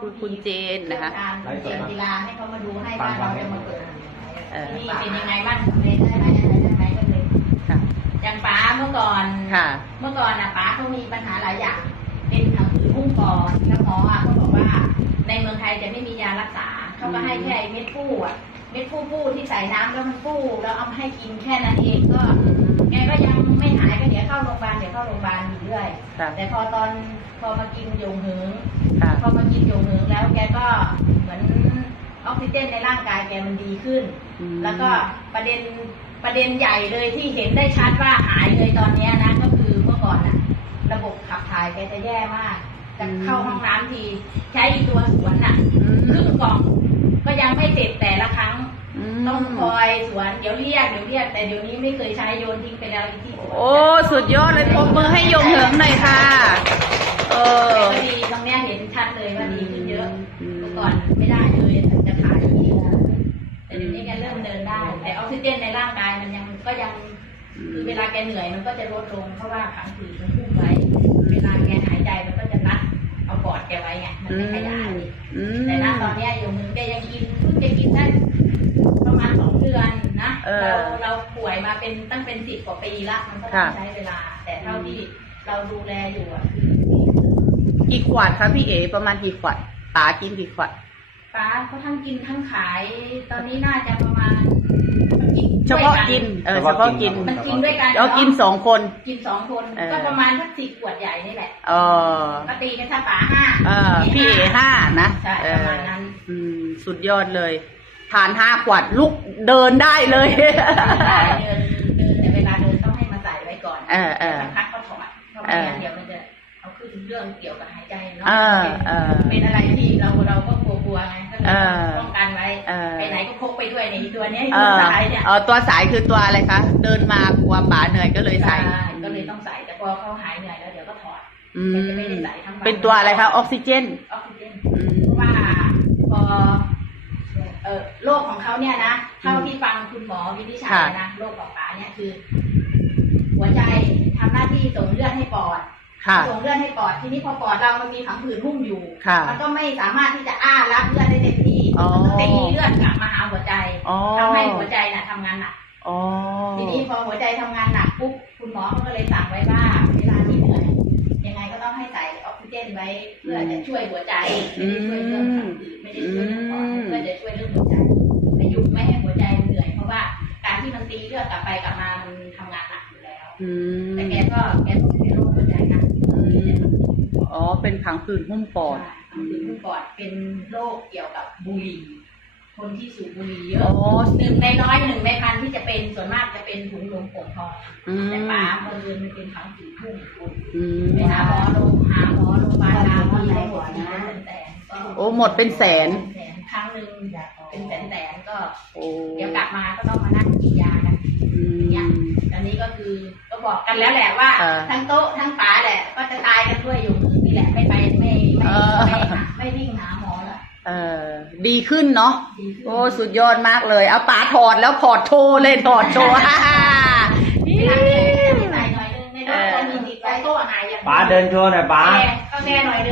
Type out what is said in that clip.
คุณคุณเจนนะคะการเจนกีฬาให้เขามาดูให้ฟัว่างเราฟังจะมาเปิดเออนี่เป็นยังไงบ้างเลยได้ไหมได้ไหมได้ไหมก็เลยค่ะอย่างป๋าเมื่อก่อนค่ะเมื่อก่อนนะป๋าเขามีปัญหาหลายอย่าง เป็นผังผืดหุ้มปอดแล้วหมออะเขาบอกว่า ในเมืองไทยจะไม่มียารักษาเขาก็ให้แค่เม็ดฟู่อะเม็ดฟู่ฟู่ที่ใส่น้ำแล้วมันฟู่แล้วเอามาให้กินแค่นั้นเองก็แกก็ยังไม่หายก็เดี๋ยวเข้าโรงพยาบาลเดี๋ยวเข้าโรงพยาบาลอยู่เรื่อยค่ะแต่พอตอนพอมากินยงหืงค่ะพอมากินยงหืงแล้วแกก็เหมือนออกซิเจนในร่างกายแกมันดีขึ้น อืมแล้วก็ประเด็นประเด็นใหญ่เลยที่เห็นได้ชัดว่าหายเลยตอนเนี้ยนะก็คือเมื่อก่อนอะระบบขับถ่ายแกจะแย่มากจะเข้าห้องน้ำทีใช้อีตัวสวนน่ะครึ่งกล่องก็ยังไม่เสร็จแต่ละครั้ง ม ต้องคอยสวนเดี๋ยวเรียกเดี๋ยวเรียกแต่เดี๋ยวนี้ไม่เคยใช้โยนทิ้งไปแล้วที่สวนโอ้สุดยอดเลยปรบมือให้ยงเหิงหน่อยค่ะ เออแต่ก็ดีตรงเนี้ยเห็นชัดเลยว่าดีขึ้นเยอะเมื่อก่อนไม่ได้เลยจะถ่ายอย่างนี้เลยแต่เดี๋ยวนี้แกเริ่มเดินได้ แต่ออกซิเจนในร่างกายมันยังก็ยังคือเวลาแกเหนื่อยมันก็จะลดลงเพราะว่าผังผืดมันพุ่งไว้ เวลาแกหายใจมันก็จะรัดเอาปอดแกไว้ไงมันไม่ขยายอืมแต่ณตอนเนี้ยอยู่มือแกยังกินเพิ่งจะกินได้ประมาณสองเดือนนะ เออเราเราป่วยมาเป็นตั้งเป็นสิบกว่าปีละมันก็ต้องค่ะใช้เวลา แต่เท่าที่เราดูแลอยู่อะกี่ขวดคะพี่เอ๋ประมาณกี่ขวดตากินกี่ขวดป้าเขาทั้งกินทั้งขาย ตอนนี้น่าจะประมาณมันกินเฉพาะกิน เออเฉพาะกินมันกินด้วยกันเรากินสองคน กินสองคนเออก็ประมาณสักสิบขวดใหญ่นี่แหละเออก็ตีกันถ้าป๋าห้าเออพี่เอ๋ห้านะ ใช่เอประอมาณนั้น อืม สุดยอดเลย ทานห้าขวดลุกเดินได้เลย เดินเดินแต่เวลาเดินต้องให้มาใส่ไว้ก่อนเออเออสักพักก็ถอดเพราะไม่งั้นเดี๋ยวมันจะเอาขึ้นเรื่องเกี่ยวกับหายใจเนาะเออเออเป็นอะไรที่เราเราก็กลัวๆไงก็เลยเออป้องกันไว้เออไปไหนก็พกไปด้วยในตัวเนี้ยเอตัวอสายเนี่ยเออตัวสายคือตัวอะไรคะ เดินมากลัวป๋าเหนื่อยก็เลยใส่ก็เลยต้องใส่แต่พอเขาหายเหนื่อยแล้วเดี๋ยวก็ถอดอืมแต่จะไม่ได้ใส่ทั้งวันเป็นตัวอะไรคะออกซิเจนออกซิเจนอืมเพราะว่าพอ เอ่อโรคของเขาเนี่ยนะเท่าที่ฟังคุณหมอวินิจฉัยค่ะนะโรคของป๋าเนี่ยคือ หัวใจทำหน้าที่ส่งเลือดให้ปอดค่ะส่งเลือดให้ปอดทีนี้พอปอดเรามันมีผังผืดหุ้มอยู่ค่ะมันก็ไม่สามารถที่จะอ้ารับเลือดได้เต็มที่อ๋อมันก็ตีเลือดกลับมาหาหัวใจอ๋อทำให้หัวใจน่ะทำงานหนักอ๋อทีนี้พอหัวใจทำงานหนักปุ๊บคุณหมอเขาก็เลยสั่งไว้ว่าเวลาที่เหนื่อยยังไงก็ต้องให้ใส่ออกซิเจนไว้เพื่อจะช่วยหัวใจไม่ได้ช่วยเรื่องผังผืดไม่ได้ช่วยเรื่องปอด แต่แกก็แกก็ไม่เป็นโรคหัวใจนะอ๋อ เป็นผังผืดหุ้มปอดทางคือผู้ปอดเป็นโรคเกี่ยวกับบุหรี่ คนที่สูบบุหรี่เยอ๋อะอหนึ่งในร้อยหนึ่งในพันที่จะเป็นส่วนมากจะเป็นถุงลมโป่งพองอืมแต่ป๋าคนอื่นมันเป็นผังผืดพุ่งคุณอืมไปหาหมอโรงหาหมอโรงพยาบาลรามีได้หมดนะเป็นแสนก็โอ้หมดเป็นแสนแสนครั้งหนึ่งเป็นแสนแสนก็โอ้เดี๋ยวกลับมาก็ต้องมานั่งกินยากันอืมอันนี้ก็คือก็ บอกกันแล้วแหละว่าเออทั้งโต๊ะทั้งป๋าแหละ ก็จะตายกันด้วยอยู่นี่แหละไม่ไปไม่ไม่เออ ไม่หาไม่วิ่งหาหมอละเออดีขึ้นเนาะ ดีขึ้น โอ้สุดยอดมากเลย เอาป๋าถอดแล้วพอดโชว์เลยถอดโชว์ ฮ่าฮ่าเวลาแกใส่หน่อยนึงในรถก็มีติดไว้โต๊ะหายอย่างป๋าเดินโชว์หน่อยป๋าแกก็แกหน่อยนึง